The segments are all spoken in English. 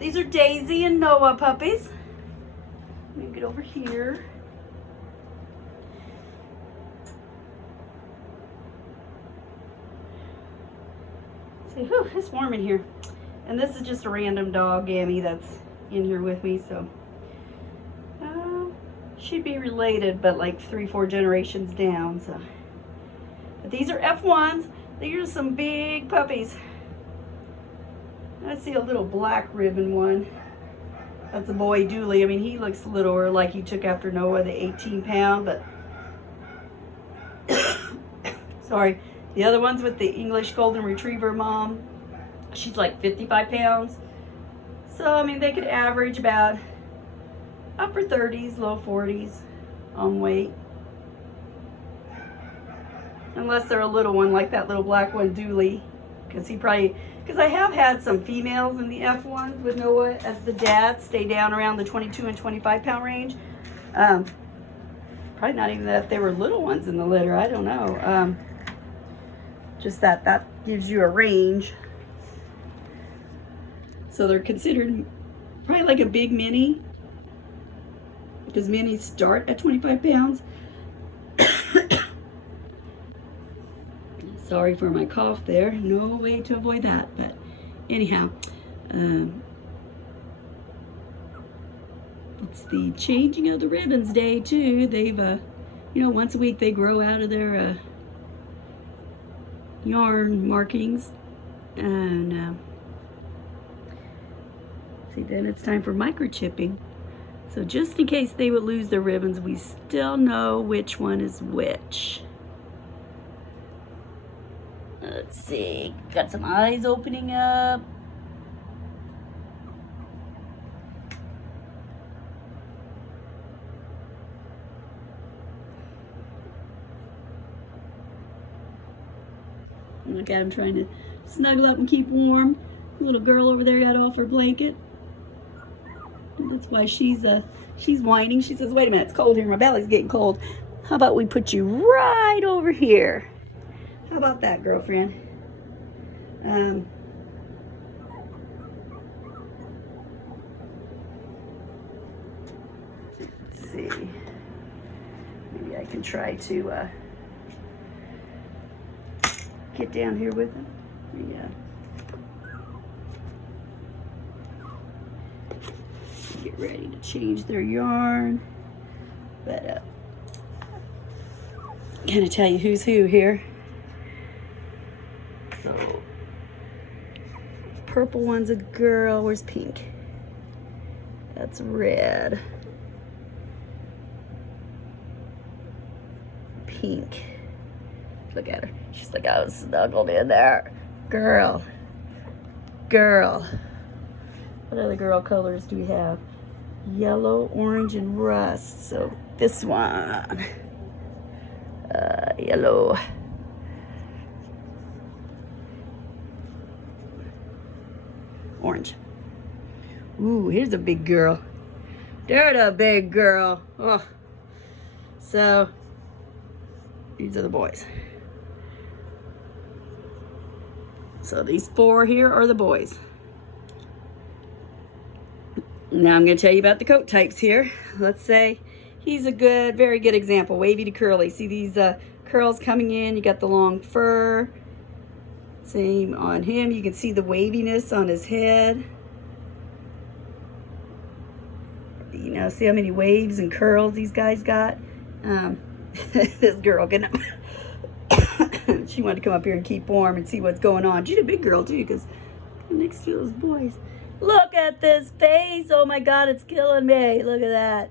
These are Daisy and Noah puppies. Let me get over here. See, whew, it's warm in here. And this is just a random dog, Gammy, that's in here with me, so. She'd be related, but like 3-4 generations down, so. But these are F1s. These are some big puppies. I see a little black ribbon one. That's a boy Dooley. I mean, he looks littler, like he took after Noah, the 18-pound, but sorry. The other one's with the English Golden Retriever mom. She's like 55 pounds. So, I mean, they could average about upper 30s, low 40s on weight. Unless they're a little one, like that little black one, Dooley. Because I have had some females in the F1s with Noah as the dad stay down around the 22 and 25 pound range. Probably not even that they were little ones in the litter, I don't know. Just that gives you a range. So they're considered probably like a big mini, because minis start at 25 pounds. Sorry for my cough there. No way to avoid that. But anyhow, it's the changing of the ribbons day too. They've, you know, once a week they grow out of their yarn markings. And see, then it's time for microchipping. So just in case they would lose their ribbons, we still know which one is which. Let's see, got some eyes opening up. Look at him trying to snuggle up and keep warm. Little girl over there got off her blanket. That's why she's whining. She says, wait a minute, it's cold here. My belly's getting cold. How about we put you right over here? How about that, girlfriend? Let's see. Maybe I can try to get down here with him. Yeah. Get ready to change their yarn. But kind of tell you who's who here. So, purple one's a girl. Where's pink? That's red. Pink. Look at her. She's like, I was snuggled in there. Girl. Girl. What other girl colors do we have? Yellow, orange, and rust. So this one. Yellow. Orange. Ooh, here's a big girl. There's a big girl. Oh. So, these are the boys. So these 4 here are the boys. Now I'm going to tell you about the coat types here. Let's say he's a good, very good example. Wavy to curly. See these curls coming in? You got the long fur. Same on him. You can see the waviness on his head. You know, see how many waves and curls these guys got? This girl getting up. She wanted to come up here and keep warm and see what's going on. She's a big girl too, because next to those boys. Look at this face. Oh my God, it's killing me. Look at that.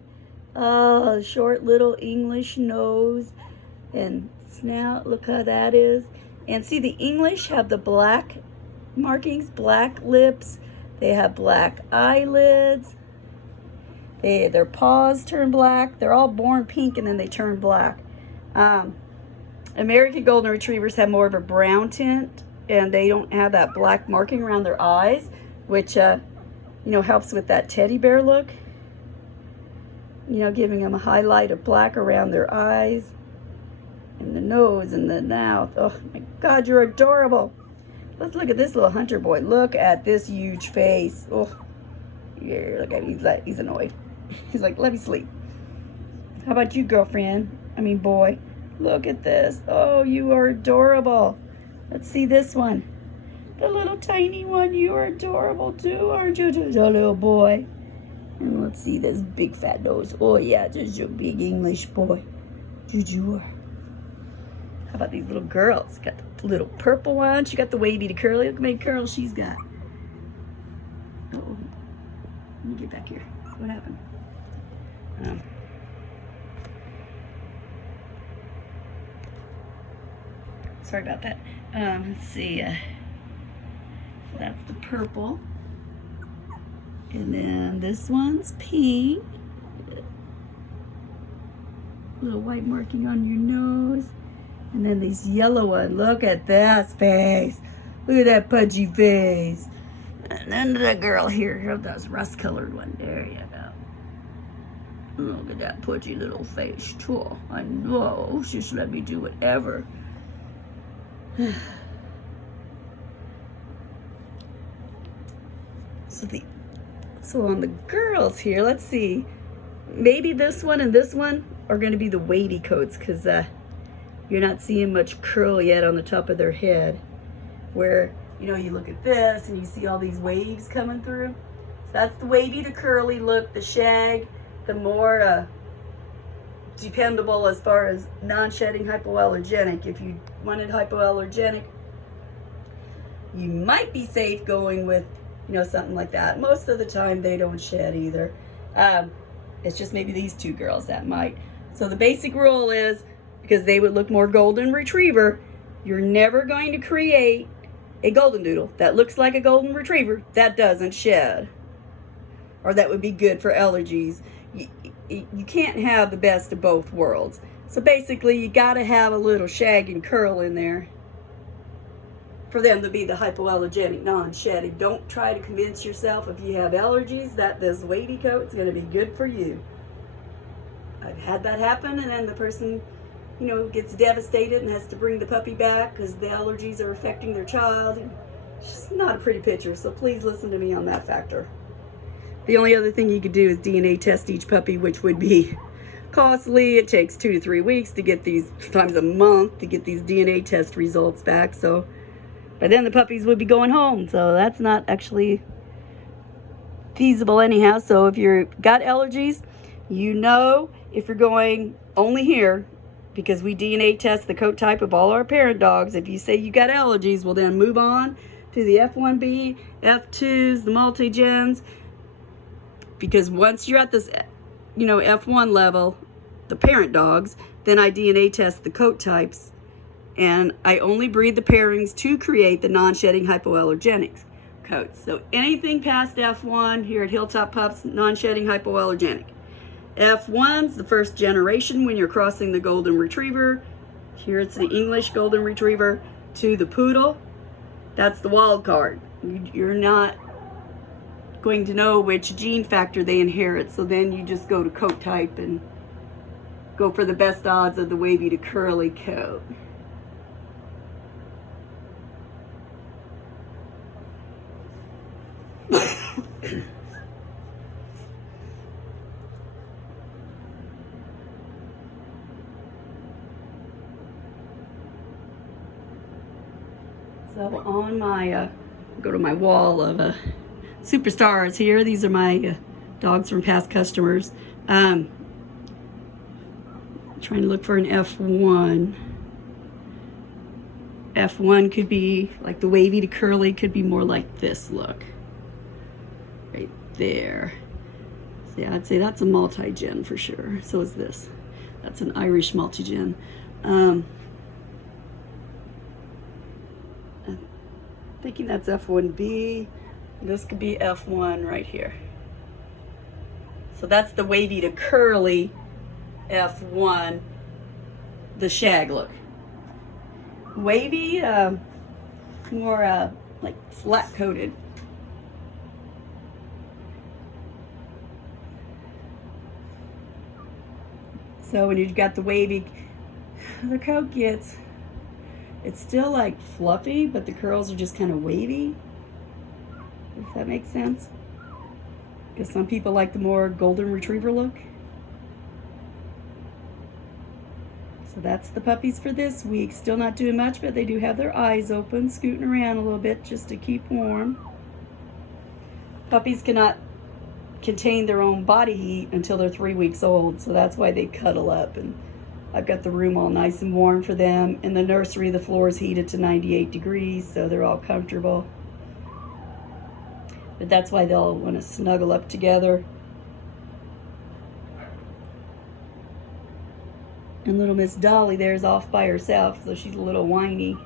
Oh, short little English nose and snout. Look how that is. And see, the English have the black markings, black lips. They have black eyelids. Their paws turn black. They're all born pink and then they turn black. American Golden Retrievers have more of a brown tint, and they don't have that black marking around their eyes, which, you know, helps with that teddy bear look. You know, giving them a highlight of black around their eyes and the nose and the mouth. Oh my God, you're adorable. Let's look at this little hunter boy. Look at this huge face. Oh, Yeah, look at him. He's annoyed. He's like, let me sleep. How about you, girlfriend? I mean, boy. Look at this. Oh, you are adorable. Let's see this one. The little tiny one. You are adorable too, aren't you, little boy? And let's see this big fat nose. Oh, yeah, just your big English boy. You are. How about these little girls? Got the little purple one. She got the wavy to curly. Look how many curls she's got. Uh-oh. Let me get back here. What happened? Sorry about that. Let's see. So that's the purple. And then this one's pink. Little white marking on your nose. And then this yellow one. Look at that face. Look at that pudgy face. And then the girl here, that's rust-colored one. There you go. Look at that pudgy little face, too. I know. Just let me do whatever. So on the girls here, let's see. Maybe this one and this one are going to be the wavy coats because you're not seeing much curl yet on the top of their head. Where, you know, you look at this and you see all these waves coming through. So that's the wavy to curly look, the shag, the more dependable as far as non-shedding hypoallergenic. If you wanted hypoallergenic, you might be safe going with, you know, something like that. Most of the time they don't shed either. It's just maybe these two girls that might. So the basic rule is, because they would look more golden retriever, you're never going to create a goldendoodle that looks like a golden retriever that doesn't shed, or that would be good for allergies. You can't have the best of both worlds. So basically you got to have a little shag and curl in there for them to be the hypoallergenic non-shedding. Don't try to convince yourself if you have allergies that this wavy coat is going to be good for you. I've had that happen, and then the person, you know, gets devastated and has to bring the puppy back because the allergies are affecting their child. It's just not a pretty picture, so please listen to me on that factor. The only other thing you could do is DNA test each puppy, which would be costly. It takes 2 to 3 weeks to get these, sometimes a month, to get these DNA test results back. So by then the puppies would be going home, so that's not actually feasible anyhow. So if you've got allergies, you know, if you're going only here, because we DNA test the coat type of all our parent dogs, if you say you got allergies, we'll then move on to the F1B, F2s, the multi-gens, because once you're at this, you know, F1 level, the parent dogs, then I DNA test the coat types, and I only breed the pairings to create the non-shedding hypoallergenic coats. So anything past F1 here at Hilltop Pups, non-shedding hypoallergenic. F1's the first generation when you're crossing the Golden Retriever. Here it's the English Golden Retriever to the Poodle. That's the wild card. You're not going to know which gene factor they inherit, so then you just go to coat type and go for the best odds of the wavy to curly coat. So on my, go to my wall of superstars here. These are my dogs from past customers. Trying to look for an F1. F1 could be like the wavy to curly, could be more like this look. Right there. So yeah, I'd say that's a multi-gen for sure. So is this. That's an Irish multi-gen. Thinking that's F1B. This could be F1 right here. So that's the wavy to curly F1, the shag look. Wavy, more like flat coated. So when you've got the wavy, the coat gets, it's still like fluffy, but the curls are just kind of wavy, if that makes sense. because some people like the more golden retriever look. So that's the puppies for this week. Still not doing much, but they do have their eyes open, scooting around a little bit just to keep warm. Puppies cannot contain their own body heat until they're 3 weeks old, so that's why they cuddle up. And I've got the room all nice and warm for them. In the nursery, the floor is heated to 98 degrees, so they're all comfortable. But that's why they'll want to snuggle up together. And little Miss Dolly there is off by herself, so she's a little whiny.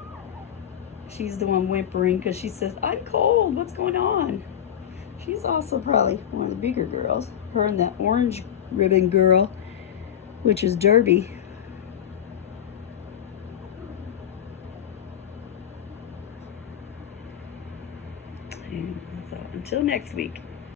She's the one whimpering because she says, I'm cold, what's going on? She's also probably one of the bigger girls. Her and that orange ribbon girl, which is Derby. And so until next week.